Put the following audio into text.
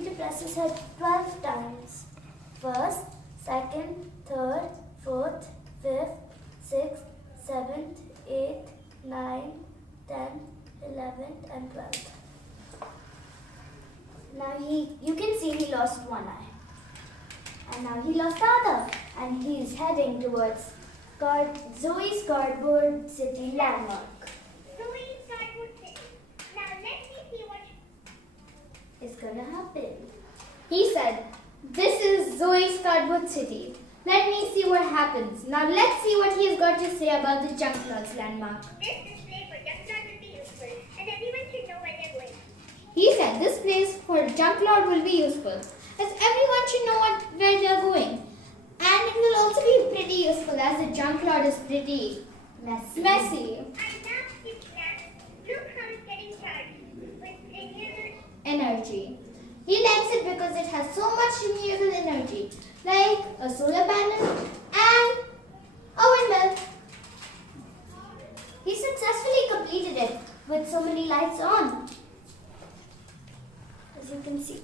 going to press his head 12 times. First, second, third, fourth, fifth, sixth, seventh, eighth, ninth, 10th, 11th, and 12th. Now you can see he lost one eye. And now he lost the other. And he is heading towards Zoe's Cardboard City landmark. Zoe's Cardboard City. Now let me see what is gonna happen. He said, "This is Zoe's Cardboard City. Let me see what happens." Now let's see what he's got to say about the Junkyard's landmark. this display for Junkyard will be useful, as everyone should know where they're going. He said this place for Junkyard will be useful, as everyone should know where they're going. And it will also be pretty useful, as the Junkyard is pretty messy. I love this plan. Look how it's getting charged with renewable Energy. He likes it because it has so much renewable energy, like a solar panel and a windmill. He successfully completed it with so many lights on, as you can see.